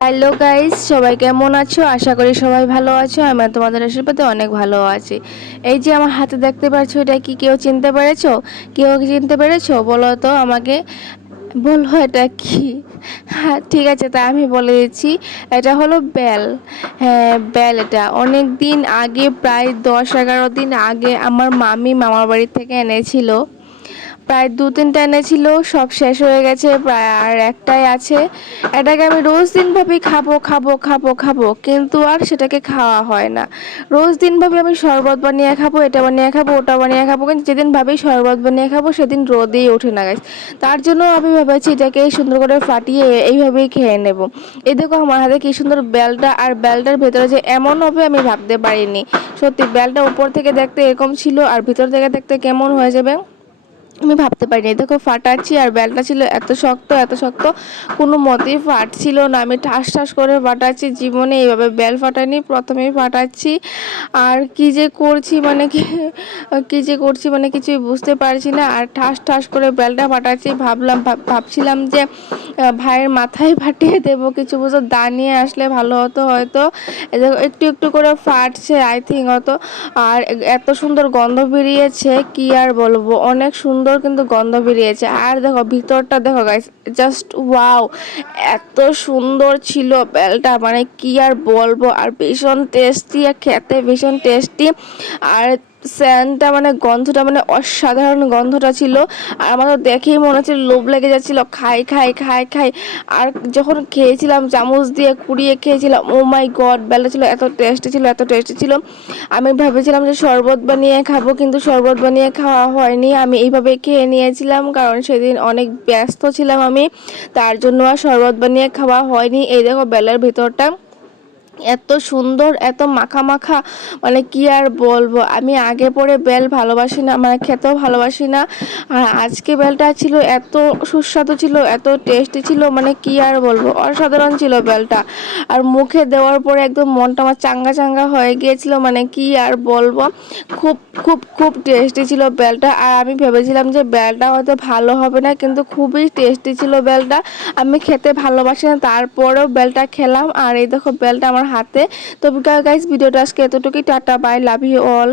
Hello guys, সবাই কেমন আছো? আশা করি সবাই ভালো আছো। আমি তোমাদের আশীর্বাদে অনেক ভালো আছি। এই যে আমার হাতে দেখতে পাচ্ছ, এটা কি কেউ চিনতে পেরেছো? কেউ চিনতে পেরেছো বলো তো আমাকে, বলো এটা কি? হ্যাঁ ঠিক আছে, তা আমি বলে দিচ্ছি। এটা হলো বেল। হ্যাঁ বেল, এটা অনেক দিন আগে, প্রায় 10-11 দিন আগে আমার মামি মামার বাড়ি থেকে এনেছিল। প্রায় 2-3টা এনেছিল, সব শেষ হয়ে গেছে, প্রায় আর একটাই আছে। এটাকে আমি রোজ দিন ভাবি খাবো খাবো খাবো খাবো, কিন্তু আর সেটাকে খাওয়া হয় না। রোজ দিন ভাবি আমি শরবত বানিয়ে খাবো, এটা বানিয়ে খাবো, ওটা বানিয়ে খাবো, কিন্তু যেদিন ভাবি শরবত বানিয়ে খাবো সেদিন রোদেই ওঠে না গাছ। তার জন্য আমি ভেবেছি এটাকে সুন্দর করে ফাটিয়ে এইভাবেই খেয়ে নেব। এই দেখো আমার হাতে কি সুন্দর বেলটা, আর বেলটার ভেতরে যে এমন হবে আমি ভাবতে পারিনি। সত্যি বেলটা উপর থেকে দেখতে এরকম ছিল, আর ভিতর থেকে দেখতে কেমন হয়ে যাবে আমি ভাবতে পারিনি। দেখো ফাটাচ্ছি, আর বেলটা ছিল এত শক্ত এত শক্ত, কোনো মতেই ফাটছিল না। আমি ঠাস ঠাস করে ফাটাচ্ছি, জীবনে এইভাবে বেল ফাটাইনি, প্রথমেই ফাটাচ্ছি। আর কি যে করছি মানে কি যে করছি মানে কিছুই বুঝতে পারছি না। আর ঠাস ঠাস করে বেলটা ফাটাচ্ছি, ভাবছিলাম যে ভাইয়ের মাথায় ফাটিয়ে দেবো, কিছু বছর দা নিয়ে আসলে ভালো হতো হয়তো। এই দেখো একটু একটু করে ফাটছে আই থিঙ্ক হতো। আর এত সুন্দর গন্ধ বেরিয়েছে কি আর বলবো, অনেক সুন্দর কিন্তু গন্ধ বেরিয়েছে। আর দেখো ভিতরটা দেখো গাইস, জাস্ট ওয়াও, এত সুন্দর ছিল বেলটা, মানে কি আর বলবো। আর ভীষণ টেস্টি, আর খেতে ভীষণ টেস্টি। আর স্যানটা মানে গন্ধটা মানে অসাধারণ গন্ধটা ছিল। আর আমার তো দেখেই মনে হচ্ছে লোভ লেগে যাচ্ছিল, খাই খাই খাই খাই। আর যখন খেয়েছিলাম চামচ দিয়ে কুড়িয়ে খেয়েছিলাম, ও মাই গড, বেলটা ছিল এত টেস্টি ছিল, এত টেস্টি ছিল। আমি ভেবেছিলাম যে শরবত বানিয়ে খাবো, কিন্তু শরবত বানিয়ে খাওয়া হয়নি, আমি এইভাবে খেয়ে নিয়েছিলাম, কারণ সেদিন অনেক ব্যস্ত ছিলাম আমি, তার জন্য আর শরবত বানিয়ে খাওয়া হয়নি। এই দেখো বেলের ভিতরটা এত সুন্দর, এত মাখা মাখা, মানে কি আর বলবো। আমি আগে পরে বেল ভালোবাসি না, মানে খেতেও ভালোবাসি না, আর আজকে বেলটা ছিল এত সুস্বাদু ছিল, এত টেস্টি ছিল, মানে কি আর বলবো, অসাধারণ ছিল বেলটা। আর মুখে দেওয়ার পরে একদম মনটা আমার চাঙ্গা চাঙ্গা হয়ে গিয়েছিল, মানে কি আর বলবো। খুব খুব খুব টেস্টি ছিল বেলটা। আর আমি ভেবেছিলাম যে বেলটা হয়তো ভালো হবে না, কিন্তু খুবই টেস্টি ছিল বেলটা। আমি খেতে ভালোবাসি না, তারপরেও বেলটা খেলাম। আর এই দেখো বেলটা আমার হাতে। তো গাইস, ভিডিওটা আজকে এতটুকুই, tata bye, love you all.